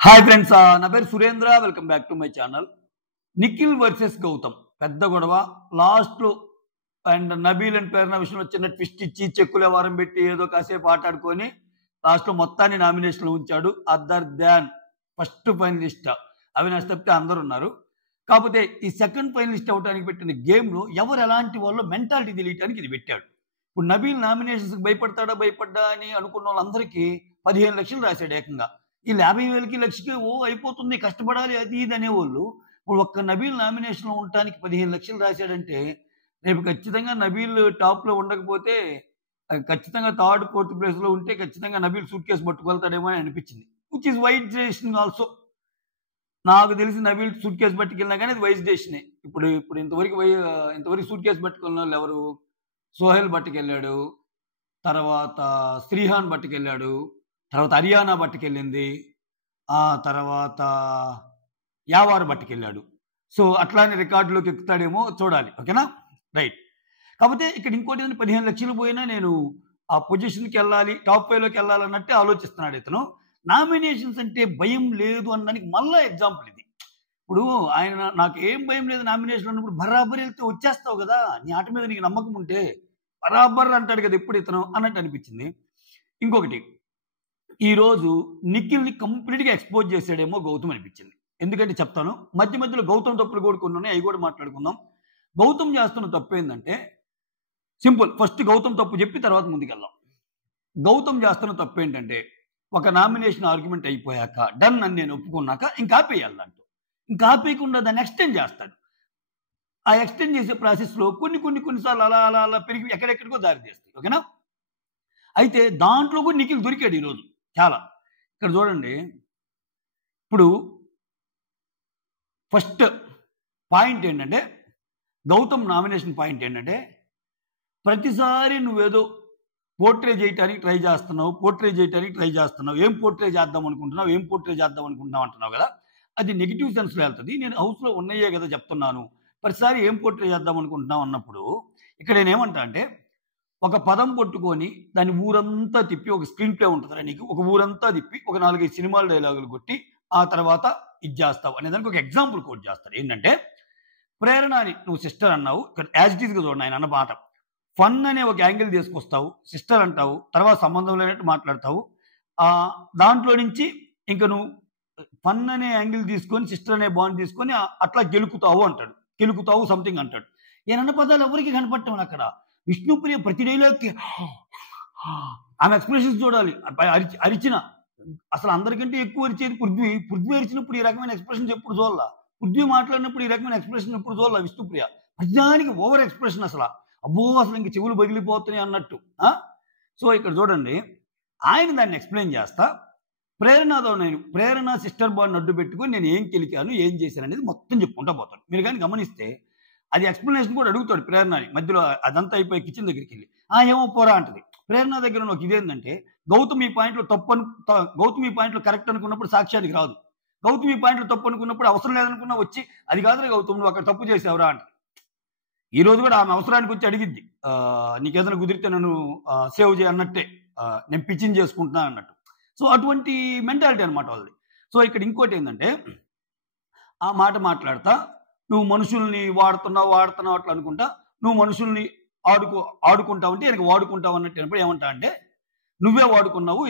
Hi friends, నా పేరు Surendra. Welcome back to my channel. Nikhil versus Gautam పెద్ద గొడవ. లాస్ట్లో అండ్ నబీల్ అండ్ ప్రేరణ విషయంలో చిన్న ట్విస్ట్ ఇచ్చి చెక్కుల వారం పెట్టి ఏదో కాసేపు ఆటాడుకొని లాస్ట్లో మొత్తాన్ని నామినేషన్లో ఉంచాడు. Other than first finalist Avinash తప్పితే అందరూ ఉన్నారు. కాకపోతే ఈ సెకండ్ ఫైనలిస్ట్ అవడానికి పెట్టిన గేమ్లో ఎవరు ఎలాంటి వాళ్ళు మెంటాలిటీ తెలియటానికి ఇది పెట్టాడు. ఇప్పుడు నబీల్ నామినేషన్స్కి భయపడ్డా అని అనుకున్న వాళ్ళందరికీ 15 లక్షలు రాశాడు ఏకంగా. ఈ 50,000కి లక్షకి అయిపోతుంది, కష్టపడాలి అది ఇది అనేవాళ్ళు ఇప్పుడు ఒక్క నబీల్ నామినేషన్లో ఉండటానికి 15 లక్షలు రాశాడంటే రేపు ఖచ్చితంగా నబీల్ టాప్లో ఉండకపోతే ఖచ్చితంగా థర్డ్ ఫోర్త్ ప్లేస్లో ఉంటే ఖచ్చితంగా నబీల్ సూట్ కేసు పట్టుకెళ్తాడేమో అని అనిపించింది. Which is wise decision also. నాకు తెలిసి నబీల్ సూట్ కేసు పట్టుకెళ్ళినా కానీ అది వైజ్ డెసిషనే. ఇప్పుడు ఇంతవరకు సూట్ కేసు పట్టుకెళ్ళిన వాళ్ళు ఎవరు? సోహెల్ పట్టుకెళ్ళాడు, తర్వాత శ్రీహాన్ పట్టుకెళ్ళాడు, తర్వాత హర్యానా పట్టుకెళ్ళింది, ఆ తర్వాత యావారు పట్టుకెళ్ళాడు. సో అట్లానే రికార్డులోకి ఎక్కుతాడేమో చూడాలి. ఓకేనా, రైట్. కాకపోతే ఇక్కడ ఇంకోటి 15 లక్షలు పోయినా నేను ఆ పొజిషన్కి వెళ్ళాలి, టాప్ 5లోకి వెళ్ళాలన్నట్టే ఆలోచిస్తున్నాడు ఇతను. నామినేషన్స్ అంటే భయం లేదు అనడానికి మళ్ళా ఎగ్జాంపుల్ ఇది. ఇప్పుడు ఆయన నాకు ఏం భయం లేదు నామినేషన్ అన్నప్పుడు బరాబర్ వెళ్తే వచ్చేస్తావు కదా, నీ ఆట మీద నీకు నమ్మకం ఉంటే బరాబర్ అంటాడు కదా ఎప్పుడు ఇతను అన్నట్టు అనిపించింది. ఇంకొకటి, ఈరోజు నిఖిల్ని కంప్లీట్గా ఎక్స్పోజ్ చేసాడేమో గౌతమ్ అనిపించింది. ఎందుకంటే చెప్తాను, మధ్యలో గౌతమ్ తప్పులు కూడా కొన్ని ఉన్నాయి, అవి కూడా మాట్లాడుకుందాం. గౌతమ్ చేస్తున్న తప్పు ఏంటంటే సింపుల్. ఫస్ట్ గౌతమ్ తప్పు చెప్పి తర్వాత ముందుకెళ్దాం. గౌతమ్ చేస్తున్న తప్పు ఏంటంటే ఒక నామినేషన్ ఆర్గ్యుమెంట్ అయిపోయాక డన్ అని నేను ఒప్పుకున్నాక ఇంకా ఆపేయాలంటూ, ఇంకా ఆపేయకుండా దాన్ని ఎక్స్టెండ్ చేస్తాడు. ఆ ఎక్స్టెండ్ చేసే ప్రాసెస్లో కొన్నిసార్లు అలా అలా అలా పెరిగి ఎక్కడెక్కడికో దారి తీస్తాయి. ఓకేనా, అయితే దాంట్లో కూడా నిఖిల్ దొరికాడు ఈరోజు చాలా. ఇక్కడ చూడండి, ఇప్పుడు ఫస్ట్ పాయింట్ ఏంటంటే గౌతమ్ నామినేషన్ పాయింట్ ఏంటంటే ప్రతిసారి నువ్వేదో పోర్ట్రే చేయడానికి ట్రై చేస్తున్నావు. ఏం పోర్ట్రే చేద్దాం అనుకుంటున్నావు అంటున్నావు కదా, అది నెగిటివ్ సెన్స్లో వెళ్తుంది. నేను హౌస్లో ఉన్నాయే కదా చెప్తున్నాను, ప్రతిసారి ఏం పోర్ట్రే చేద్దాం అనుకుంటున్నావు అన్నప్పుడు ఇక్కడ నేనేమంటా అంటే ఒక పదం పట్టుకొని దాన్ని ఊరంతా తిప్పి, ఒక స్క్రీన్ ప్లే ఉంటుందా నీకు, ఒక ఊరంతా తిప్పి ఒక 4-5 సినిమాల డైలాగులు కొట్టి ఆ తర్వాత ఇది చేస్తావు అనేదానికి ఒక ఎగ్జాంపుల్ కోట్ చేస్తారు. ఏంటంటే ప్రేరణ అని నువ్వు సిస్టర్ అన్నావు, ఇక్కడ యాజ్ ఇట్ ఈస్గా చూడండి ఆయన అన్న మాట. ఫన్ అనే ఒక యాంగిల్ తీసుకొస్తావు, సిస్టర్ అంటావు, తర్వాత సంబంధం లేనట్టు మాట్లాడతావు. దాంట్లో నుంచి ఇంకా నువ్వు ఫన్ అనే యాంగిల్ తీసుకొని సిస్టర్ అనే బాండ్ తీసుకొని అట్లా గెలుకుతావు సంథింగ్ అంటాడు. ఈయనన్న పదాలు ఎవరికి కనపడటం అక్కడ. విష్ణుప్రియ ప్రతి డైలాగ్కి ఆమె ఎక్స్ప్రెషన్స్ చూడాలి. అరిచిన అసలు అందరికంటే ఎక్కువ అరిచేది పృథ్వీ అరిచినప్పుడు ఈ రకమైన ఎక్స్ప్రెషన్స్ ఎప్పుడు చూడాల, పృథ్వీ మాట్లాడినప్పుడు ఈ రకమైన ఎక్స్ప్రెషన్ ఎప్పుడు చూడాల. విష్ణుప్రియ ప్రతిదానికి ఓవర్ ఎక్స్ప్రెషన్, అసలు అసలు ఇంక చెవులు పగిలిపోతున్నాయి అన్నట్టు. సో ఇక్కడ చూడండి, ఆయన దాన్ని ఎక్స్ప్లెయిన్ చేస్తా ప్రేరణ సిస్టర్ బాండ్ అడ్డు పెట్టుకొని నేను ఏం కెలికాను ఏం చేశాను అనేది మొత్తం చెప్పుకుంటా పోతాను. మీరు కానీ గమనిస్తే అది ఎక్స్ప్లెనేషన్ కూడా అడుగుతాడు ప్రేరణని మధ్యలో. అదంతా అయిపోయి కిచెన్ దగ్గరికి వెళ్ళి ఏమో పోరా అంటది. ప్రేరణ దగ్గర నాకు ఇదేంటంటే గౌతమ్ ఈ పాయింట్లో కరెక్ట్ అనుకున్నప్పుడు సాక్ష్యానికి రాదు, గౌతమ్ ఈ పాయింట్లో తప్పు అనుకున్నప్పుడు అవసరం లేదనుకున్నా వచ్చి అది కాదురా గౌతమ్ నువ్వు అక్కడ తప్పు చేసావురా అంటది. ఈ రోజు కూడా ఆమె అవసరానికి వచ్చి అడిగిద్ది, నీకేదైనా కుదిరితే నన్ను సేవ్ చేయన్నట్టే, నేను పిచ్చింగ్ చేసుకుంటున్నా అన్నట్టు. సో అటువంటి మెంటాలిటీ అనమాట వాళ్ళది. సో ఇక్కడ ఇంకోటి ఏంటంటే ఆ మాట మాట్లాడతా నువ్వు మనుషుల్ని వాడుతున్నావు అట్లా అనుకుంటా, నువ్వు మనుషుల్ని ఆడుకుంటావు అంటే எனக்கு వాడుకుంటావు అన్నట్టు అయినప్పుడు ఏమంటా అంటే నువ్వే వాడుకున్నావు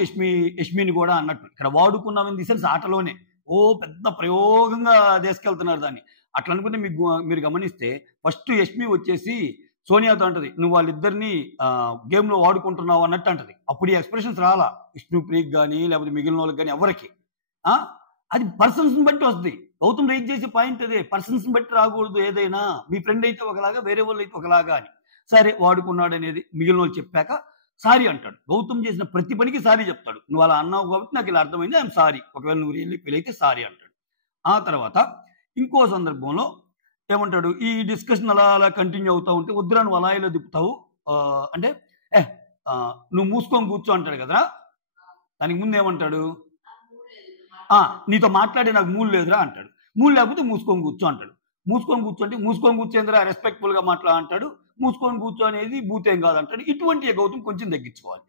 యష్మిని కూడా అన్నట్టు. ఇక్కడ వాడుకున్నావు ఇన్ ది సెన్స్ ఆటలోనే పెద్ద ప్రయోగంగా తీసుకెళ్తున్నారు దాన్ని. అట్లా అనుకుంటే మీరు గమనిస్తే ఫస్ట్ యష్మి వచ్చేసి సోనియాతో అంటది నువ్వు వాళ్ళిద్దరిని గేమ్లో వాడుకుంటున్నావు అన్నట్టు అంటది. అప్పుడు ఈ ఎక్స్ప్రెషన్స్ రాలా విష్ణుప్రియకి కానీ లేకపోతే మిగిలిన వాళ్ళకి కానీ ఎవరికి. అది పర్సన్స్ని బట్టి వస్తుంది. గౌతమ్ రైజ్ చేసే పాయింట్ అదే, పర్సన్స్ని బట్టి రాకూడదు. ఏదైనా మీ ఫ్రెండ్ అయితే ఒకలాగా వేరే వాళ్ళు అయితే ఒకలాగా అని. సరే వాడుకున్నాడు అనేది మిగిలిన వాళ్ళు చెప్పాక సారీ అంటాడు. గౌతమ్ చేసిన ప్రతి పనికి సారీ చెప్తాడు. నువ్వు అలా అన్నావు కాబట్టి నాకు ఇలా అర్థమైంది, ఐఎమ్ సారీ, ఒకవేళ నువ్వు రియల్లీ ఫీల్ అయితే సారీ అంటాడు. ఆ తర్వాత ఇంకో సందర్భంలో ఏమంటాడు, ఈ డిస్కషన్ అలా అలా కంటిన్యూ అవుతూ ఉంటే వద్దురా నువ్వు అలా ఇలా దిప్పుతావు అంటే నువ్వు మూసుకొని కూర్చో అంటాడు కదా. దానికి ముందు ఏమంటాడు, నీతో మాట్లాడే నాకు మూడు లేదురా అంటాడు. మూడు లేకపోతే మూసుకొని కూర్చో అంటాడు. మూసుకొని కూర్చోందిరా రెస్పెక్ట్ఫుల్గా మాట్లా అంటాడు. మూసుకొని కూర్చో అనేది భూతేం కాదంటాడు. ఇటువంటి గౌతమ్ కొంచెం తగ్గించుకోవాలి.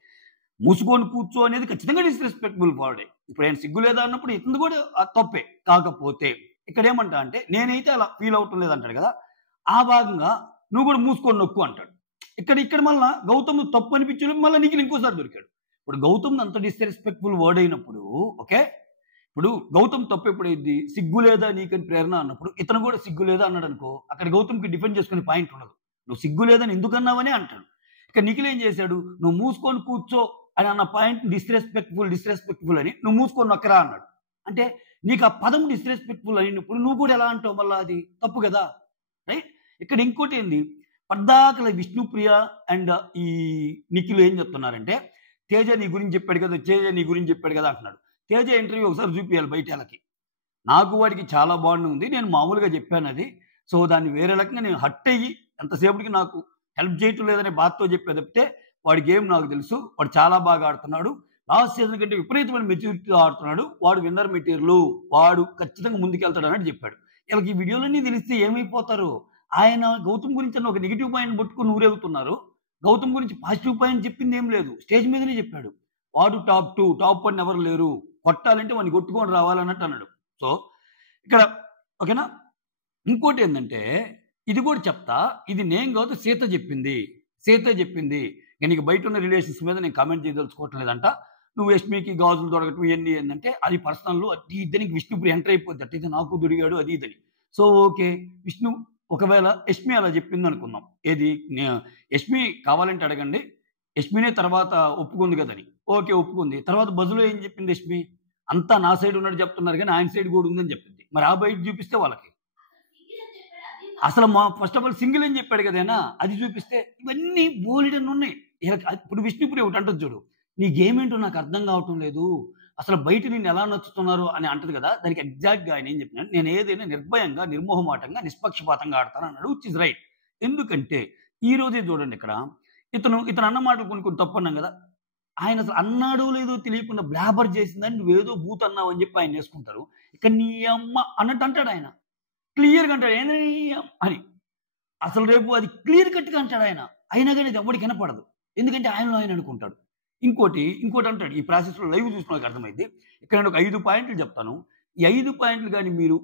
మూసుకొని కూర్చో అనేది ఖచ్చితంగా డిస్రెస్పెక్టబుల్ వర్డే. ఇప్పుడు ఆయన సిగ్గు లేదా అన్నప్పుడు ఇతను కూడా తప్పే. కాకపోతే ఇక్కడ ఏమంటా అంటే నేనైతే అలా ఫీల్ అవటం లేదంటాడు కదా, ఆ భాగంగా నువ్వు కూడా మూసుకొని నొక్కు అంటాడు. ఇక్కడ మళ్ళా గౌతమ్ తప్పు అనిపించడం మళ్ళీ నిఖిల్ ఇంకోసారి దొరికాడు. ఇప్పుడు గౌతమ్ అంత డిస్రెస్పెక్టబుల్ వర్డ్ అయినప్పుడు ఓకే, ఇప్పుడు గౌతమ్ తప్పు ఎప్పుడైంది, సిగ్గు లేదా నీకని ప్రేరణ అన్నప్పుడు ఇతను కూడా సిగ్గు లేదా అన్నాడు అనుకో, అక్కడ గౌతమ్కి డిఫెండ్ చేసుకునే పాయింట్ ఉండదు. నువ్వు సిగ్గు లేదని ఎందుకన్నావని అంటాడు. ఇక నిఖిల్ ఏం చేశాడు, నువ్వు మూసుకొని కూర్చో అని అన్న పాయింట్ డిస్రెస్పెక్ట్ఫుల్ అని నువ్వు మూసుకొని నొక్కరా అన్నాడు. అంటే నీకు ఆ పదం డిస్రెస్పెక్ట్ఫుల్ అయినప్పుడు నువ్వు కూడా ఎలా అంటావు, మళ్ళీ అది తప్పు కదా, రైట్. ఇక్కడ ఇంకోటి ఏంది, పద్దాకల విష్ణుప్రియ అండ్ ఈ నిఖిల్ ఏం చెప్తున్నారంటే తేజ నీ గురించి చెప్పాడు కదా అంటున్నాడు. తేజ ఇంటర్వ్యూ ఒకసారి చూపించాలి బయట వాళ్ళకి. నాకు వాడికి చాలా బాగుంది, నేను మామూలుగా చెప్పాను అది, సో దాన్ని వేరే రకంగా నేను హట్ అయ్యి ఎంతసేపటికి నాకు హెల్ప్ చేయటం లేదనే బాధతో చెప్పే తప్పితే వాడి గేమ్ నాకు తెలుసు, వాడు చాలా బాగా ఆడుతున్నాడు, లాస్ట్ సీజన్ కంటే విపరీతమైన మెచ్యూరిటీతో ఆడుతున్నాడు, వాడు విన్నర్ మెటీరియల్, వాడు ఖచ్చితంగా ముందుకెళ్తాడు అన్నట్టు చెప్పాడు. వీళ్ళకి ఈ వీడియోలన్నీ తెలిస్తే ఏమైపోతారు, ఆయన గౌతమ్ గురించి అన్న ఒక నెగిటివ్ పాయింట్ పట్టుకుని ఊరేగుతున్నారు. గౌతమ్ గురించి పాజిటివ్ పాయింట్ చెప్పింది ఏం లేదు, స్టేజ్ మీదనే చెప్పాడు. వాడు టాప్ 2 టాప్ 1 ఎవరు లేరు, కొట్టాలంటే వాడిని కొట్టుకొని రావాలన్నట్టు అన్నాడు. సో ఇక్కడ ఓకేనా. ఇంకోటి ఏంటంటే ఇది కూడా చెప్తా, ఇది నేను కాదు సీత చెప్పింది. ఇక నీకు బయట ఉన్న రిలేషన్స్ మీద నేను కామెంట్ చేయదలుచుకోవటం లేదంట. నువ్వు యష్మికి గాజులు దొరకటం ఇవన్నీ ఏంటంటే అది పర్సనల్, అది ఇద్దరికి విష్ణుప్రియ ఎంటర్ అయిపోద్ది, అట్టయితే నాకు దొరికాడు అది ఇదని. సో ఓకే, విష్ణు ఒకవేళ యష్మి అలా చెప్పింది అనుకుందాం, ఏది యష్మి కావాలంటే అడగండి, యష్మినే తర్వాత ఒప్పుకుంది కదని. ఓకే ఒప్పుకుంది, తర్వాత బజులో ఏం చెప్పింది యష్మి, అంతా నా సైడ్ ఉన్నట్టు చెప్తున్నారు కానీ ఆయన సైడ్ కూడా ఉందని చెప్పింది. మరి ఆ బయట చూపిస్తే వాళ్ళకి అసలు ఫస్ట్ ఆఫ్ ఆల్ సింగిల్ అని చెప్పాడు కదేనా, అది చూపిస్తే ఇవన్నీ బోలెడన్ని ఉన్నాయి. ఇప్పుడు విష్ణుప్రియ ఒకటి అంటుంది చూడు, నీ గేమ్ ఏంటో నాకు అర్థం కావటం లేదు, అసలు బయట నిన్ను ఎలా నచ్చుతున్నారు అని అంటది కదా, దానికి ఎగ్జాక్ట్గా ఆయన ఏం చెప్పినాడు, నేను ఏదైనా నిర్భయంగా నిర్మోహమాటంగా నిష్పక్షపాతంగా ఆడతాను అన్నాడు, విచ్ ఇస్ రైట్. ఎందుకంటే ఈ రోజే చూడండి ఇక్కడ ఇతను అన్న మాటలు కొన్ని తప్పు అన్నాం కదా, ఆయన అసలు అన్నాడో లేదో తెలియకుండా బ్లాబర్ చేసిందని నువ్వేదో బూత్ అన్నావు అని చెప్పి ఆయన వేసుకుంటారు. ఇక్కడ నీ అమ్మ అన్నట్టు అంటాడు ఆయన, క్లియర్గా అంటాడు అని, అసలు రేపు అది క్లియర్ కట్గా అంటాడు ఆయన, అయినా కానీ అది ఎవరికి వినపడదు, ఎందుకంటే ఆయనలో ఆయన అనుకుంటాడు. ఇంకోటి అంటాడు, ఈ ప్రాసెస్లో లైవ్ చూసిన వాళ్ళకి అర్థమైంది. ఇక్కడ నేను ఒక 5 పాయింట్లు చెప్తాను, ఈ 5 పాయింట్లు కానీ మీరు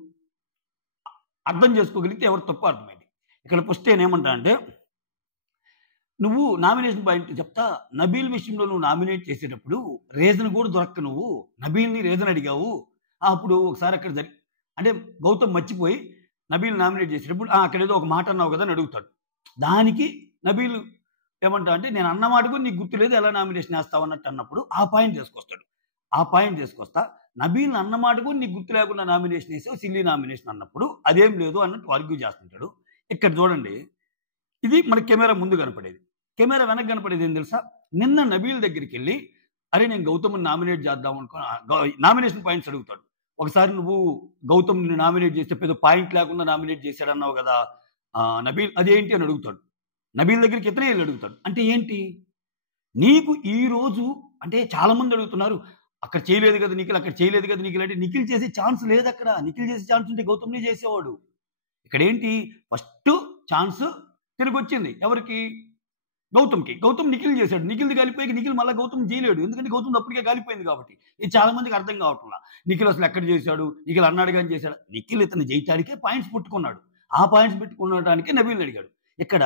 అర్థం చేసుకోగలిగితే ఎవరు తప్పు అర్థమైంది. ఇక్కడ ఫస్ట్ ఏమంటా అంటే, నువ్వు నామినేషన్ పాయింట్ చెప్తా, నబీల్ విషయంలో నువ్వు నామినేట్ చేసేటప్పుడు రీజన్ కూడా దొరక్క, నువ్వు నబీల్ని రీజన్ అడిగావు, అప్పుడు ఒకసారి అక్కడ అంటే గౌతమ్ మర్చిపోయి నబీల్ నామినేట్ చేసేటప్పుడు అక్కడ ఏదో ఒక మాట అన్నావు కదా అని అడుగుతాడు. దానికి నబీల్ ఏమంటా అంటే నేను అన్న మాట కూడా నీకు గుర్తులేదు, ఎలా నామినేషన్ వేస్తావు అన్నట్టు అన్నప్పుడు ఆ పాయింట్ తీసుకొస్తా. నబీల్ అన్న మాట కూడా నీకు గుర్తు లేకుండా నామినేషన్ వేసావు, సిల్లీ నామినేషన్ అన్నప్పుడు అదేం లేదు అన్నట్టు ఆర్గ్యూ చేస్తుంటాడు. ఇక్కడ చూడండి, ఇది మన కెమెరా ముందు కనపడేది, కెమెరా వెనక్కి కనపడేది ఏం తెలుసా, నిన్న నబీల్ దగ్గరికి వెళ్ళి అరే నేను గౌతమ్ని నామినేట్ చేద్దాం నామినేషన్ పాయింట్స్ అడుగుతాడు. ఒకసారి నువ్వు గౌతమ్ నిన్ను నామినేట్ చేస్తే పెద్ద పాయింట్ లేకుండా నామినేట్ చేశాడన్నావు కదా నబీల్, అదేంటి అని అడుగుతాడు. నబీల్ దగ్గరికి ఇతనే వెళ్ళి అడుగుతాడు. అంటే ఏంటి, నీకు ఈ రోజు అంటే చాలా మంది అడుగుతున్నారు, అక్కడ చేయలేదు కదా నిఖిల్, అంటే నిఖిల్ చేసే ఛాన్స్ లేదు అక్కడ. నిఖిల్ చేసే ఛాన్స్ ఉంటే గౌతమ్ని చేసేవాడు. ఇక్కడ ఏంటి, ఫస్ట్ ఛాన్స్ తిరిగి వచ్చింది ఎవరికి, గౌతమ్కి. గౌతమ్ నిఖిల్ చేశాడు, నిఖిల్ది కాలిపోయి నిఖిల్ మళ్ళీ గౌతమ్ చేయలేడు, ఎందుకంటే గౌతమ్ అప్పటికే కాలిపోయింది కాబట్టి. ఇది చాలా మందికి అర్థం కావట్లా, నిఖిల్ అసలు ఎక్కడ చేశాడు, నిఖిల్ అన్నాడు కానీ చేశాడు. నిఖిల్ ఇతను చేయటానికే పాయింట్స్ పెట్టుకున్నాడు, ఆ పాయింట్స్ పెట్టుకునడానికే నబీల్ అడిగాడు. ఇక్కడ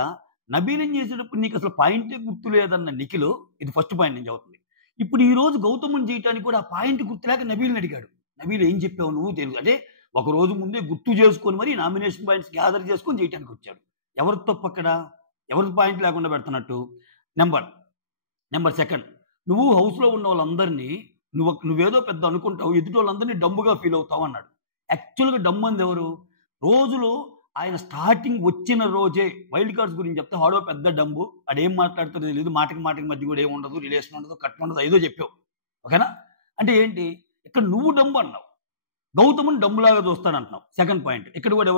నబీల్ ఏం చేసేటప్పుడు నీకు అసలు పాయింటే గుర్తు లేదన్న నిఖిల్, ఇది ఫస్ట్ పాయింట్ నేను చదువుతుంది. ఇప్పుడు ఈ రోజు గౌతమ్ని చేయటానికి కూడా ఆ పాయింట్ గుర్తులేక నబీల్ని అడిగాడు. నబీల్ ఏం చెప్పావు నువ్వు తెలుసు, అంటే ఒక రోజు ముందే గుర్తు చేసుకొని మరి నామినేషన్ పాయింట్స్ గ్యాదర్ చేసుకొని చేయడానికి వచ్చాడు. ఎవరు తప్పు అక్కడ, ఎవరికి పాయింట్ లేకుండా పెడుతున్నట్టు. నెంబర్ సెకండ్, నువ్వు హౌస్లో ఉన్న వాళ్ళందరినీ నువ్వేదో పెద్ద అనుకుంటావు, ఎదుటి వాళ్ళందరినీ డమ్ముగా ఫీల్ అవుతావు అన్నాడు. యాక్చువల్గా డమ్ అంది ఎవరు, రోజులో ఆయన స్టార్టింగ్ వచ్చిన రోజే వైల్డ్ కార్డ్స్ గురించి చెప్తే ఆడో పెద్ద డమ్ము, అడేం మాట్లాడుతుందో తెలియదు, మాటకి మధ్య కూడా ఏమి ఉండదు, రిలేషన్ ఉండదు, కట్నం ఉండదు, ఏదో చెప్పావు. ఓకేనా, అంటే ఏంటి, ఇక్కడ నువ్వు డమ్ము అన్నావు, గౌతమ్ని డమ్ములాగా చూస్తానంటున్నావు. సెకండ్ పాయింట్, ఇక్కడ కూడా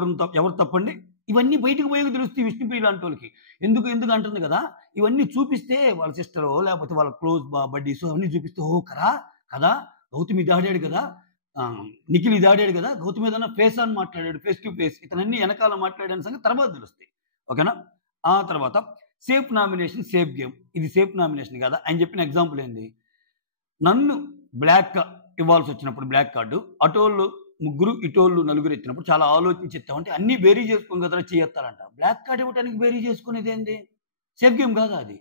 ఎవరు తప్పండి, ఇవన్నీ బయటకు పోయి తెలుస్తాయి విష్ణుప్రియ లాంటి వాళ్ళకి. ఎందుకు అంటుంది కదా, ఇవన్నీ చూపిస్తే వాళ్ళ సిస్టరో లేకపోతే వాళ్ళ క్లోజ్ బడ్డీస్ అవన్నీ చూపిస్తే ఓ కదా గౌతమ్ ఇది ఆడాడు కదా, నిఖిల్ ఇది ఆడాడు కదా, గౌతమ్ ఏదైనా ఫేస్ ఆన్ మాట్లాడాడు, ఫేస్ టు ఫేస్, ఇతనన్నీ వెనకాల మాట్లాడాని సంగతి తర్వాత తెలుస్తాయి. ఓకేనా, ఆ తర్వాత సేఫ్ నామినేషన్ సేఫ్ గేమ్, ఇది సేఫ్ నామినేషన్ కదా ఆయన చెప్పిన ఎగ్జాంపుల్ ఏంది, నన్ను బ్లాక్ ఇవ్వాల్సి వచ్చినప్పుడు బ్లాక్ కార్డు అటోళ్ళు ముగ్గురు ఇటోళ్ళు నలుగురు ఎత్తినప్పుడు చాలా ఆలోచించి ఎత్తామంటే అన్ని బేరీ చేసుకుని కదా చేయొత్తారంట. బ్లాక్ కార్డ్ ఇవ్వడానికి బేరీ చేసుకునేది ఏంది? సేఫ్ గేమ్ కాదా అది?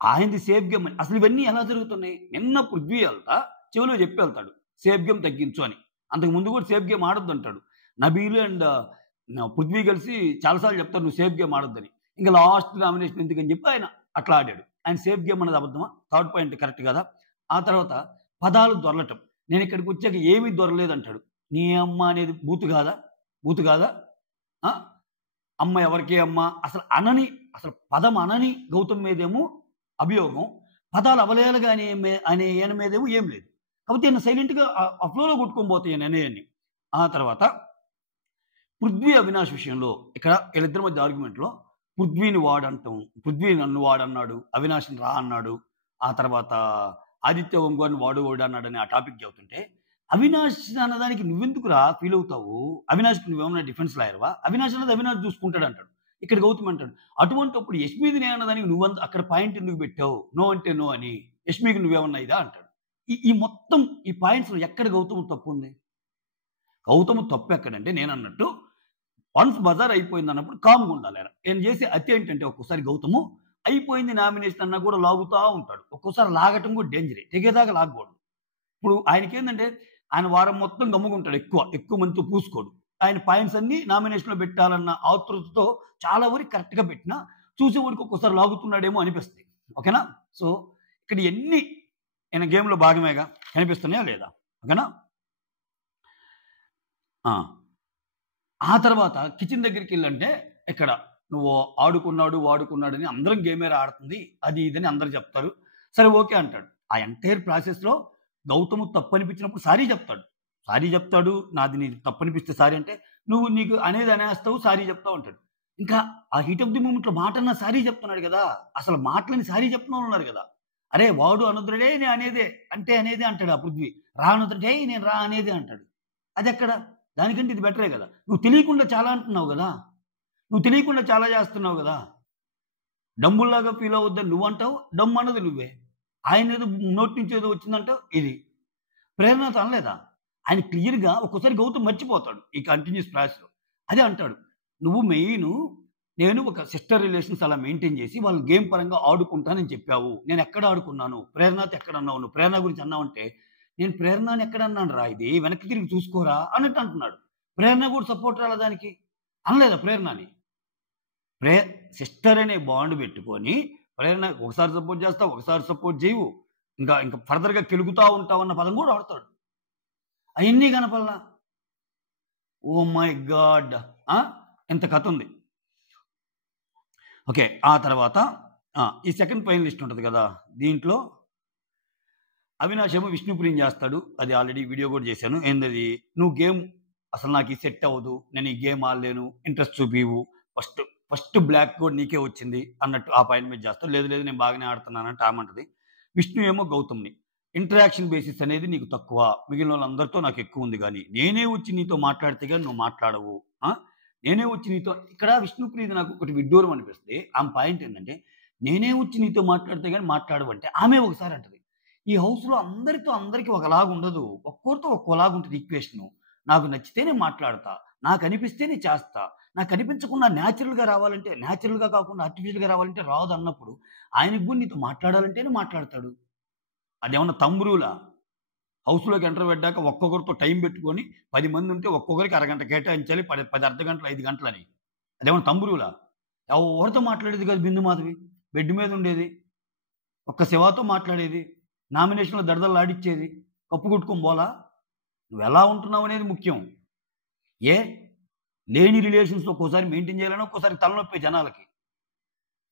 ఆయనది సేఫ్ గేమ్ అని. అసలు ఇవన్నీ ఎలా జరుగుతున్నాయి? నిన్న పృథ్వీ వెళ్తా చెవిలో చెప్పి వెళ్తాడు సేఫ్ గేమ్ తగ్గించు అని. అంతకు ముందు కూడా సేఫ్ గేమ్ ఆడొద్దు అంటాడు. నబీలు అండ్ పృథ్వీ కలిసి చాలాసార్లు చెప్తారు నువ్వు సేఫ్ గేమ్ ఆడొద్దని. ఇంకా లాస్ట్ నామినేషన్ ఎందుకని చెప్పి ఆయన అట్లా ఆడాడు. ఆయన సేఫ్ గేమ్ అనేది అబద్ధమా? థర్డ్ పాయింట్ కరెక్ట్ కదా. ఆ తర్వాత పదాలు దొరలటం. నేను ఇక్కడికి వచ్చాక ఏమీ దొరలేదంటాడు. నీ అమ్మ అనేది బూతు కాదా? బూతు కాదా? అమ్మ ఎవరికే అమ్మ అసలు అనని, అసలు పదం అనని గౌతమ్ మీదేమో అభియోగం, పదాలు అవలేలుగా అనే ఈయన మీదేమో ఏం లేదు. కాబట్టి ఈయన సైలెంట్గా ఆ ఫ్లోలో కొట్టుకొని పోతాయి అనేయన్ని. ఆ తర్వాత పృథ్వీ అవినాష్ విషయంలో ఇక్కడ వీళ్ళిద్దరి మధ్య ఆర్గ్యుమెంట్లో పృథ్వీని వాడంటాం, పృథ్వీ నన్ను వాడన్నాడు, అవినాష్ని రా అన్నాడు, ఆ తర్వాత ఆదిత్య ఓంగారిని వాడు అన్నాడని ఆ టాపిక్ చెబుతుంటే అవినాష్ అన్నదానికి నువ్వెందుకు రా ఫీల్ అవుతావు? అవినాష్కి నువ్వేమన్నా డిఫెన్స్ లాయర్వా? అవినాష్ అన్నది అవినాష్ చూసుకుంటాడు అంటాడు. ఇక్కడ గౌతమ్ అంటాడు అటువంటిప్పుడు యష్మిది నే అన్నదానికి నువ్వంత అక్కడ పాయింట్ ఎందుకు పెట్టావు? నో అంటే నో అని. యష్మికి నువ్వేమన్నా ఇదా అంటాడు. ఈ మొత్తం ఈ పాయింట్స్లో ఎక్కడ గౌతమ్ తప్పు ఉంది? గౌతమ్ తప్పు ఎక్కడంటే నేను అన్నట్టు వన్స్ బజార్ అయిపోయింది అన్నప్పుడు కామ్గా ఉండాలి. నేను చేసే అతి ఏంటంటే ఒక్కోసారి గౌతము అయిపోయింది నామినేషన్ అన్నా కూడా లాగుతూ ఉంటాడు. ఒక్కోసారి లాగటం కూడా డేంజరే, తెగేదాకా లాగకూడదు. ఇప్పుడు ఆయనకి ఏంటంటే ఆయన వారం మొత్తం గమ్ముకుంటాడు, ఎక్కువ మందితో పూసుకోడు. ఆయన పాయింట్స్ అన్ని నామినేషన్లో పెట్టాలన్న ఆతృతతో చాలా వరకు కరెక్ట్గా పెట్టినా చూసేవాడికి ఒక్కోసారి లాగుతున్నాడేమో అనిపిస్తుంది. ఓకేనా? సో ఇక్కడ ఎన్ని ఆయన గేమ్లో భాగమేగా కనిపిస్తున్నాయా లేదా? ఓకేనా? ఆ తర్వాత కిచెన్ దగ్గరికి వెళ్ళంటే ఇక్కడ నువ్వు ఆడుకున్నాడు వాడుకున్నాడని అందరం గేమేరా ఆడుతుంది అది ఇదని అందరు చెప్తారు. సరే ఓకే అంటాడు. ఆ ఎంటైర్ ప్రాసెస్లో గౌతమ్ తప్పు అనిపించినప్పుడు సారీ చెప్తాడు. నాది నీకు తప్పు అనిపిస్తే సారీ అంటే నువ్వు నీకు అనేది అనేస్తావు, సారీ చెప్తావు అంటాడు. ఇంకా ఆ హీట్ ఆఫ్ ది మూమెంట్లో మాట అన్న సారీ చెప్తున్నాడు కదా. అసలు మాటలని సారీ చెప్తున్నా ఉన్నారు కదా. అరే వాడు అనుద్రుడే నేను అనేదే అనేదే అంటాడు. ఆ పృథ్వీ రా అనుద్రుడే నేను రా అనేదే అంటాడు. అది ఎక్కడ? దానికంటే ఇది బెటరే కదా. నువ్వు తెలియకుండా చాలా అంటున్నావు కదా, నువ్వు తెలియకుండా చాలా చేస్తున్నావు కదా. డమ్ముల్లాగా ఫీల్ అవ్వద్దని నువ్వు అంటావు, డమ్ము అన్నది నువ్వే. ఆయన ఏదో నోటి నుంచి ఏదో వచ్చిందంటావు. ఇది ప్రేరణతో అనలేదా? ఆయన క్లియర్గా ఒక్కోసారి గౌతమ్ మర్చిపోతాడు ఈ కంటిన్యూస్ ప్రాసెస్లో. అదే అంటాడు నువ్వు మెయిన్ నేను ఒక సిస్టర్ రిలేషన్స్ అలా మెయింటైన్ చేసి వాళ్ళు గేమ్ పరంగా ఆడుకుంటానని చెప్పావు. నేను ఎక్కడ ఆడుకున్నాను? ప్రేరణతో ఎక్కడ అన్నావు? నువ్వు ప్రేరణ గురించి అన్నావంటే నేను ప్రేరణని ఎక్కడ అన్నాను రా, ఇది వెనక్కి తిరిగి చూసుకోరా అన్నట్టు అంటున్నాడు. ప్రేరణ కూడా సపోర్ట్ రాలా దానికి? అనలేదా ప్రేరణని? సిస్టర్ అనే బాండ్ పెట్టుకొని ప్రేరణ ఒకసారి సపోర్ట్ చేస్తావు, ఒకసారి సపోర్ట్ చేయవు, ఇంకా ఫర్దర్గా కెలుగుతూ ఉంటావు అన్న పదం కూడా వాడతాడు. అవన్నీ కనపల్లా. ఓ మై గాడ్, ఎంత కథ ఉంది. ఓకే, ఆ తర్వాత ఈ సెకండ్ ఫైనలిస్ట్ ఉంటుంది కదా, దీంట్లో అవినాష్ ఏమో విష్ణుప్రియం చేస్తాడు. అది ఆల్రెడీ వీడియో కూడా చేశాను. ఏంటది, నువ్వు గేమ్ అసలు నాకు ఈ సెట్ అవ్వదు, నేను ఈ గేమ్ ఆడలేను, ఇంట్రెస్ట్ చూపివు, ఫస్ట్ బ్లాక్ కూడా నీకే వచ్చింది అన్నట్టు ఆ పాయింట్ మీద చేస్తాడు. లేదు నేను బాగానే ఆడుతున్నానంటే ఆమంటది. విష్ణు ఏమో గౌతమ్ని ఇంటరాక్షన్ బేసిస్ అనేది నీకు తక్కువ, మిగిలిన వాళ్ళందరితో నాకు ఎక్కువ ఉంది, కానీ నేనే వచ్చి నీతో మాట్లాడితే కానీ నువ్వు మాట్లాడవు, నేనే వచ్చి నీతో. ఇక్కడ విష్ణుప్రియది నాకు ఒకటి విడ్డూరం అనిపిస్తుంది. ఆమె పాయింట్ ఏంటంటే నేనే వచ్చి నీతో మాట్లాడితే కానీ మాట్లాడవు అంటే ఆమె ఒకసారి అంటది ఈ హౌస్లో అందరికీ ఒకలాగా ఉండదు, ఒక్కొక్కరితో ఒక్కోలాగా ఉంటుంది ఈక్వేషను. నాకు నచ్చితేనే మాట్లాడతా, నాకు అనిపిస్తేనే చేస్తా, నాకు అనిపించకుండా న్యాచురల్గా రావాలంటే, న్యాచురల్గా కాకుండా ఆర్టిఫిషియల్గా రావాలంటే రాదు అన్నప్పుడు ఆయనకు కూడా నీతో మాట్లాడాలంటేనే మాట్లాడతాడు. అదేమన్నా తమ్మురులా? హౌస్లోకి ఎంటర్ పెట్టాక ఒక్కొక్కరితో టైం పెట్టుకొని 10 మంది ఉంటే ఒక్కొక్కరికి అరగంట కేటాయించాలి, 10 అర్ధ గంటలు 5 గంటలని. అదేమన్నా తమ్మురులా? ఎవరితో మాట్లాడేది కాదు. బిందు మాధవి బెడ్ మీద ఉండేది, ఒక్క శివాతో మాట్లాడేది, నామినేషన్లో దడదలు ఆడిచ్చేది, కప్పు కొట్టుకొని పోలా. నువ్వు ఎలా ఉంటున్నావు అనేది ముఖ్యం. లేని రిలేషన్స్ ఒక్కోసారి మెయింటైన్ చేయాలని ఒక్కోసారి తలనొప్పి జనాలకి.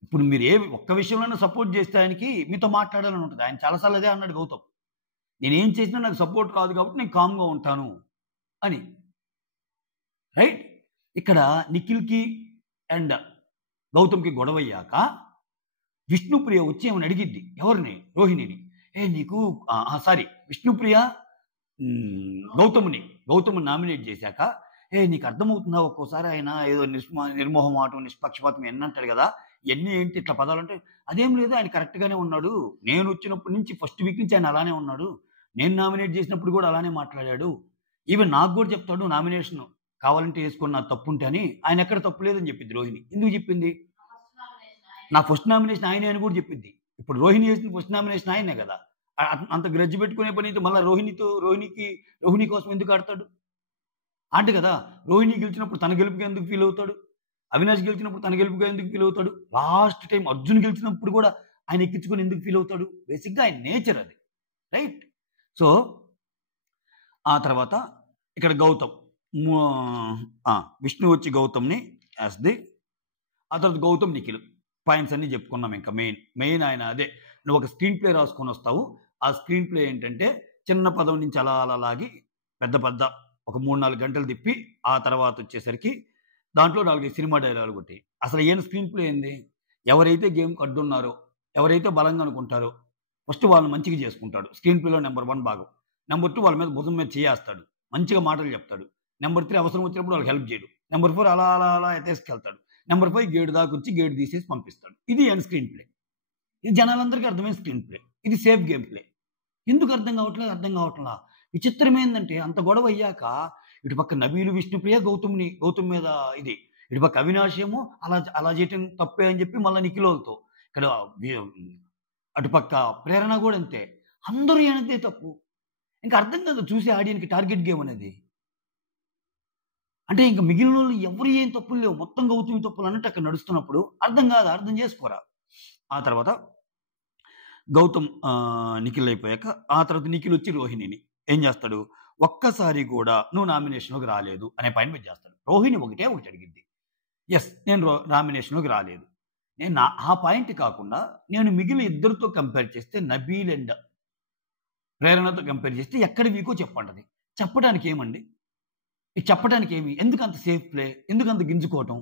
ఇప్పుడు మీరు ఒక్క విషయంలోనే సపోర్ట్ చేస్తే ఆయనకి మీతో మాట్లాడాలని ఉంటుంది. ఆయన చాలాసార్లు అదే అన్నాడు గౌతమ్, నేనేం చేసినా నాకు సపోర్ట్ కాదు కాబట్టి నేను కామ్గా ఉంటాను అని. రైట్, ఇక్కడ నిఖిల్కి అండ్ గౌతమ్కి గొడవయ్యాక విష్ణుప్రియ వచ్చి ఏమని అడిగిద్ది ఎవరిని? రోహిణిని. నీకు విష్ణుప్రియ గౌతమ్ని నామినేట్ చేశాక నీకు అర్థమవుతుందా ఒక్కోసారి ఆయన ఏదో నిర్మోహమాటం నిష్పక్షపాతం ఎన్ని అంటాడు కదా, ఎన్ని ఏంటి ఇట్లా పదాలు అంటే అదేం లేదు, ఆయన కరెక్ట్‌గానే ఉన్నాడు. నేను వచ్చినప్పటి నుంచి ఫస్ట్ వీక్ నుంచి ఆయన అలానే ఉన్నాడు. నేను నామినేట్ చేసినప్పుడు కూడా అలానే మాట్లాడాడు. ఈవెన్ నాకు కూడా చెప్తాడు నామినేషన్ కావాలంటే ఏసుకోండి నాది తప్పుంటే అని. ఆయన ఎక్కడ తప్పు లేదని చెప్పిద్ది రోహిణి. ఎందుకు చెప్పింది? నా ఫస్ట్ నామినేషన్ ఆయనే అని కూడా చెప్పిద్ది. ఇప్పుడు రోహిణి చేసిన ఫస్ట్ నామినేషన్ ఆయనే కదా! అంత గ్రడ్జ్ పెట్టుకునే పనైతే మళ్ళా రోహిణి కోసం ఎందుకు ఆడతాడు? ఆడడు కదా! రోహిణి గెలిచినప్పుడు తన గెలుపుగా ఎందుకు ఫీల్ అవుతాడు? అవినాష్ గెలిచినప్పుడు తన గెలుపుగా ఎందుకు ఫీల్ అవుతాడు? లాస్ట్ టైమ్ అర్జున్ గెలిచినప్పుడు కూడా ఆయన ఎక్కించుకొని ఎందుకు ఫీల్ అవుతాడు? బేసిక్‌గా ఆయన నేచర్ అది. రైట్? సో, ఆ తర్వాత ఇక్కడ గౌతమ్. ము ఆ! విష్ణు వచ్చి గౌతమ్‌ని యాస్ ది ఆ తర్వాత గౌతమ్, నిఖిల్ పాయింట్స్ అన్నీ చెప్పుకున్నాం ఇంకా మెయిన్ ఆయన అదే. నువ్వు ఒక స్క్రీన్ ప్లే రాసుకొనొస్తావు. ఆ స్క్రీన్ ప్లే ఏంటంటే చిన్న పదం నుంచి అలా అలా లాగి పెద్ద ఒక 3, 4 గంటలు తిప్పి ఆ తర్వాత వచ్చేసరికి దాంట్లో 4, 5 సినిమా డైలాగులు కొట్టి. అసలు ఈయన స్క్రీన్ ప్లే ఏంది? ఎవరైతే గేమ్‌కి అడ్డున్నారో, ఎవరైతే బలంగా అనుకుంటారో ఫస్ట్ వాళ్ళని మంచిగా చేసుకుంటాడు. స్క్రీన్ ప్లేలో నంబర్ 1 భాగం. నంబర్ 2 వాళ్ళ మీద భుజం మీద చెయ్యేస్తాడు. మంచిగా మాటలు చెప్తాడు. నంబర్ 3 అవసరం వచ్చినప్పుడు వాళ్ళకి హెల్ప్ చేయడు. నంబర్ 4 అలా అలా అలా ఎతేసుకెళ్తాడు. నంబర్ 5 గేటు దాకొచ్చి గేటు తీసేసి పంపిస్తాడు. ఇది ఈయన స్క్రీన్ ప్లే. ఇది జనాలందరికీ అర్థమైన స్క్రీన్ ప్లే. ఇది సేఫ్ గేమ్ ప్లే. ఎందుకు అర్థం కావట్లేదు? అర్థం కావట్లా. విచిత్రమేందంటే అంత గొడవ అయ్యాక ఇటుపక్క నబీలు, విష్ణుప్రియ గౌతమ్ మీద ఇది. ఇటుపక్క అవినాష్ ఏమో అలా చేయటం తప్పే అని చెప్పి మళ్ళా నిఖిలోలతో. ఇక్కడ వి అటుపక్క ప్రేరణ కూడా అంతే. అందరూ ఈయనదే తప్పు. ఇంక అర్థం కాదు చూసే ఆడియన్‌కి టార్గెట్ గేమ్ అనేది. అంటే ఇంక మిగిలినోళ్ళు ఎవరు ఏం తప్పులు లేవు. మొత్తం గౌతమి తప్పులు అన్నట్టు అక్కడ నడుస్తున్నప్పుడు అర్థం కాదా? అర్థం చేసుకోరా. ఆ తర్వాత గౌతమ్ నిఖిల్ అయిపోయాక ఆ తర్వాత నిఖిల్ వచ్చి రోహిణిని ఏం చేస్తాడు? ఒక్కసారి కూడా నువ్వు నామినేషన్‌లోకి రాలేదు అనే పాయింట్ మీద చేస్తాడు. రోహిణి ఒకటే ఒకటి అడిగిద్ది. యెస్, నేను నామినేషన్‌లోకి రాలేదు. ఆ పాయింట్ కాకుండా నేను మిగిలిన ఇద్దరితో కంపేర్ చేస్తే నబీల్ అండ్ ప్రేరణతో కంపేర్ చేస్తే ఎక్కడ వీకో చెప్పంటది. చెప్పడానికి ఏమండి? ఇది చెప్పడానికి ఏమి? ఎందుకంత సేఫ్ ప్లే? ఎందుకంత గింజుకోవటం?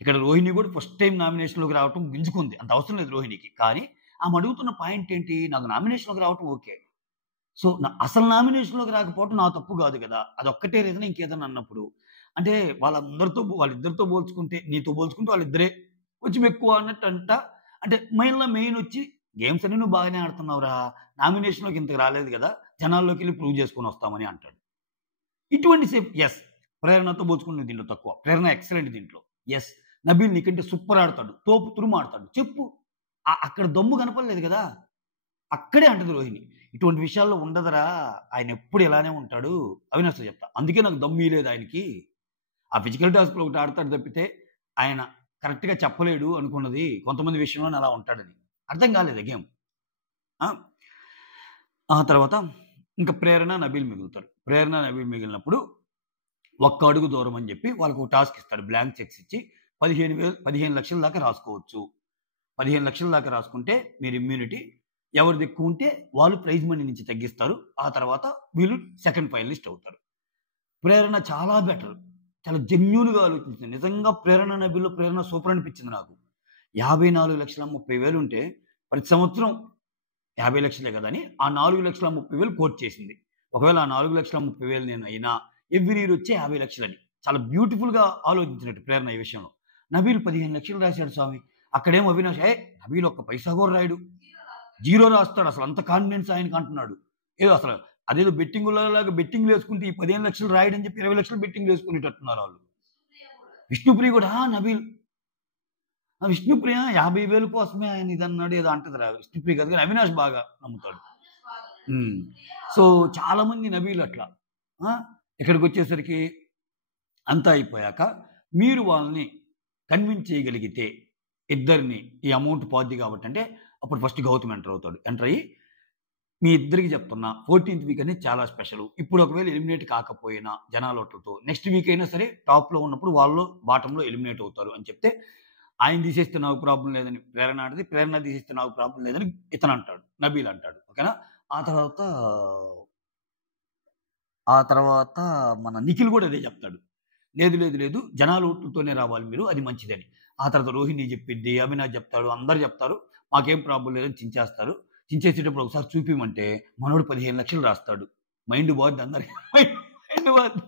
ఇక్కడ రోహిణి కూడా ఫస్ట్ టైమ్ నామినేషన్‌లోకి రావటం గింజుకుంది. అంత అవసరం లేదు రోహిణికి. కానీ ఆమె అడుగుతున్న పాయింట్ ఏంటి? నాకు నామినేషన్‌లోకి రావటం ఓకే. సో, అసలు నామినేషన్‌లోకి రాకపోవటం నా తప్పు కాదు కదా! అదొక్కటే రీజన్ ఇంకేదన్నా అన్నప్పుడు. అంటే వాళ్ళిద్దరితో పోల్చుకుంటే నీతో పోల్చుకుంటే వాళ్ళిద్దరే కొంచెం ఎక్కువ అన్నట్టంట. అంటే మెయిన్ వచ్చి గేమ్స్ అన్నీ నువ్వు బాగానే ఆడుతున్నావురా! నామినేషన్‌లోకి ఇంతకు రాలేదు కదా! జనాల్లోకెళ్ళి ప్రూవ్ చేసుకొని వస్తామని అంటాడు. ఇటువంటి సేపు యెస్. ప్రేరణతో పోల్చుకుంటే నువ్వు దీంట్లో తక్కువ. ప్రేరణ ఎక్సలెంట్ దీంట్లో. యెస్. నబీల్ నీకంటే సూపర్ ఆడతాడు. తోపు తురుము ఆడతాడు. చెప్పు. అక్కడ దమ్ము కనపడలేదు కదా! అక్కడే అంటది రోహిణి. ఇటువంటి విషయాల్లో ఉండదురా! ఆయనెప్పుడు ఇలానే ఉంటాడు. అవినాష్‌తో చెప్తా. అందుకే నాకు దమ్ము ఇయలేదు ఆయనకి. ఆ ఫిజికల్ టాస్క్‌లో ఒకటి ఆడతాడు తప్పితే, ఆయన కరెక్ట్‌గా చెప్పలేడు అనుకున్నది కొంతమంది విషయంలోనే అలా ఉంటాడని. అర్థం కాలేదా గేమ్. ఆ! ఆ తర్వాత ఇంక ప్రేరణ, నబీల్ మిగులుతారు. ప్రేరణ, నబీల్ మిగిలినప్పుడు ఒక్క అడుగు దూరం అని చెప్పి వాళ్ళకొక టాస్క్ ఇస్తాడు. బ్లాంక్ చెక్స్ ఇచ్చి 15,00,000 దాకా రాసుకోవచ్చు. 15,00,000 దాకా రాసుకుంటే మీరు ఇమ్యూనిటీ ఎవరిది ఎక్కువ ఉంటే వాళ్ళు ప్రైజ్ మనీ నుంచి తగ్గిస్తారు. ఆ తర్వాత వీళ్ళు సెకండ్ ఫైనలిస్ట్ అవుతారు. ప్రేరణ చాలా బెటర్. చాలా జెన్యూన్‌గా ఆలోచించింది. నిజంగా ప్రేరణ నబీల్‌లో ప్రేరణ సూపర్ అనిపించింది నాకు. 54,30,000 ఉంటే ప్రతి సంవత్సరం 50,00,000 కదా అని ఆ 4,30,000 కోట్ చేసింది. ఒకవేళ ఆ 4,30,000 నేను అయినా ఎవ్రీ ఇయర్ వచ్చే 50,00,000 అని. చాలా బ్యూటిఫుల్‌గా ఆలోచించినట్టు ప్రేరణ ఈ విషయంలో. నబీల్ 15,00,000 రాశాడు స్వామి. అక్కడేమో అవినాష్ నబీల్ ఒక్క పైసా కూడా రాయడు. జీరో రాస్తాడు. అసలు అంత కాన్ఫిడెన్స్ ఆయనకి అంటున్నాడు. ఏదో అసలు అదేదో బెట్టింగులలాగా బెట్టింగ్‌లేసుకుంటే ఈ 15,00,000 రాయడని చెప్పి 20,00,000 బెట్టింగ్‌లేసుకునేటట్టున్నారు ఆళ్ళు. విష్ణుప్రియ కూడా నబీల్ విష్ణుప్రియ 50,000 కోసమే ఆయన ఇదన్నాడు ఏదో అంటదిరా. విష్ణుప్రియ కాదు గానీ అవినాష్ బాగా నమ్ముతాడు. హ్మ్. సో, చాలా మంది నబీల్ అట్లా. ఆ! ఇక్కడికొచ్చేసరికి అంతా అయిపోయాక మీరు వాళ్ళని కన్విన్స్ చేయగలిగితే ఇద్దరిని ఈ అమౌంట్ పోద్ది కాబట్టి అంటే అప్పుడు ఫస్ట్ గౌతమ్ ఎంటర్ అవుతాడు. ఎంటర్ అయ్యి మీ ఇద్దరికి చెప్తున్నా 14థ్ వీక్ అనేది చాలా స్పెషల్. ఇప్పుడు ఒకవేళ ఎలిమినేట్ కాకపోయినా జనాలోట్లతో నెక్స్ట్ వీక్ అయినా సరే టాప్‌లో ఉన్నప్పుడు వాళ్ళు బాటమ్‌లో ఎలిమినేట్ అవుతారు అని చెప్తే ఆయన తీసేస్తే నాకు ప్రాబ్లమ్ లేదని ప్రేరణ అంటది. ప్రేరణ తీసేస్తే నాకు ప్రాబ్లమ్ లేదని ఇతను అంటాడు. నబీల్ అంటాడు. ఓకేనా? ఆ తర్వాత ఆ తర్వాత మన నిఖిల్ కూడా అదే చెప్తాడు. లేదు. జనాల ఓట్లతోనే రావాలి మీరు. అది మంచిదని. ఆ తర్వాత రోహిణి చెప్పిద్ది. అవినాష్ చెప్తాడు. అందరూ చెప్తారు. మాకేం ప్రాబ్లమ్ లేదని చించేస్తారు. చించేసేటప్పుడు ఒకసారి చూపియమంటే మనోడు 15,00,000 రాస్తాడు. మైండ్ పోద్ది అందరికి. మైండ్ పోద్ది.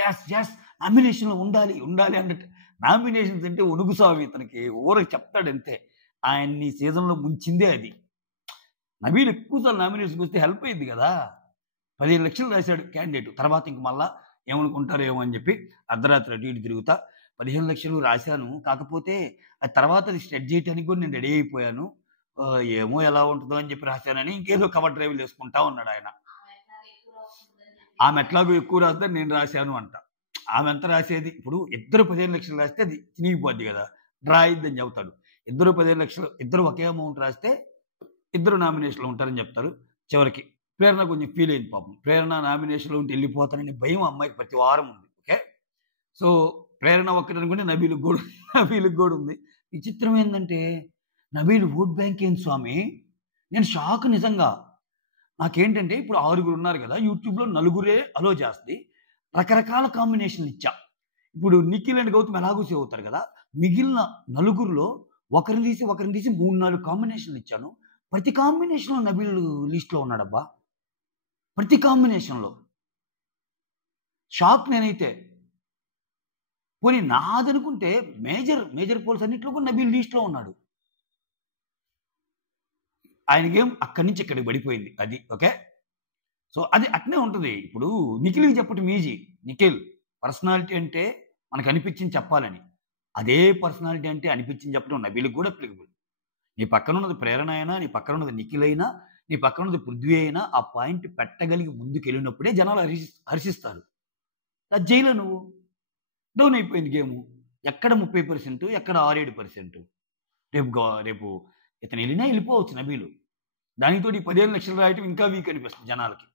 యెస్. నామినేషన్‌లో ఉండాలి అన్నట్టు. నామినేషన్స్ అంటే ఒడుగు స్వామి ఇతనికి. ఊరకి చెప్తాడంతే. ఆయన్ని సీజన్లో ముంచిందే అది. నబీల్ ఎక్కువసార్లు నామినేషన్కి వస్తే హెల్ప్ అయింది కదా. 15 లక్షలు రాశాడు క్యాండిడేట్. తర్వాత ఇంక మళ్ళా ఏమనుకుంటారేమో అని చెప్పి అర్ధరాత్రి అటు ఇటు తిరుగుతా 15 లక్షలు రాశాను. కాకపోతే అది తర్వాత అది స్టెడ్ చేయడానికి కూడా నేను రెడీ అయిపోయాను. ఏమో ఎలా ఉంటుందో అని చెప్పి రాశానని ఇంకేదో కవర్ డ్రైవ్లు వేసుకుంటా ఉన్నాడు ఆయన. ఆమె ఎట్లాగో ఎక్కువ రాస్తే నేను రాశాను అంట. ఆమె ఎంత రాసేది? ఇప్పుడు ఇద్దరు 15 లక్షలు రాస్తే అది చినిగిపోద్ది కదా, డ్రా అయిద్దని చెబుతాడు. ఇద్దరు 15 లక్షలు, ఇద్దరు ఒకే అమౌంట్ రాస్తే ఇద్దరు నామినేషన్లో ఉంటారని చెప్తారు. చివరికి ప్రేరణ కొంచెం ఫీల్ అయింది పాపం. ప్రేరణ నామినేషన్లో ఉంటే వెళ్ళిపోతానని భయం అమ్మాయికి ప్రతి వారం ఉంది. ఓకే, సో ప్రేరణ ఒక్కటి అనుకుంటే నబీలుకి కూడా ఉంది. విచిత్రం ఏంటంటే నబీల్ ఓట్ బ్యాంక్ ఏంటి స్వామి, నేను షాక్ నిజంగా. నాకేంటంటే ఇప్పుడు 6 ఉన్నారు కదా, యూట్యూబ్లో 4 అలో చేస్తుంది. రకరకాల కాంబినేషన్లు ఇచ్చా. ఇప్పుడు నిఖిల్ అండ్ గౌతమ్ ఎలాగో సేవ్ అవుతారు కదా, మిగిలిన 4లో ఒకరిని తీసి 3-4 కాంబినేషన్లు ఇచ్చాను. ప్రతి కాంబినేషన్లో నబీల్ లిస్ట్లో ఉన్నాడబ్బా. ప్రతి కాంబినేషన్లో షాక్ నేనైతే. పోనీ నాదనుకుంటే మేజర్ పోల్స్ అన్నింటిలో కూడా నబీల్ లిస్ట్లో ఉన్నాడు. ఆయనకేం అక్కడి నుంచి ఇక్కడికి పడిపోయింది అది. ఓకే, సో అది అట్నే ఉంటుంది. ఇప్పుడు నిఖిల్కి చెప్పటం ఈజీ. నిఖిల్ పర్సనాలిటీ అంటే మనకు అనిపించింది చెప్పాలని, అదే పర్సనాలిటీ అంటే అనిపించింది చెప్పడం నబీల్కి కూడా అప్లికబుల్. నీ పక్కన ఉన్నది ప్రేరణ అయినా, నీ పక్కన ఉన్నది నిఖిల్ అయినా, నీ పక్కన ఉన్నది పృథ్వీ అయినా ఆ పాయింట్ పెట్టగలిగి ముందుకు వెళ్ళినప్పుడే జనాలు హర్షిస్తారు. అది జైలో నువ్వు డౌన్ అయిపోయింది గేము. ఎక్కడ 30%, ఎక్కడ 6-7%. రేపు ఇతను వెళ్ళిపోవచ్చు నబీలు. దానితో ఈ 15 లక్షలు రాయటం ఇంకా వీక్ అనిపిస్తుంది జనాలకి.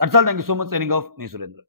That's all. Thank you so much. Signing off, me Surendra.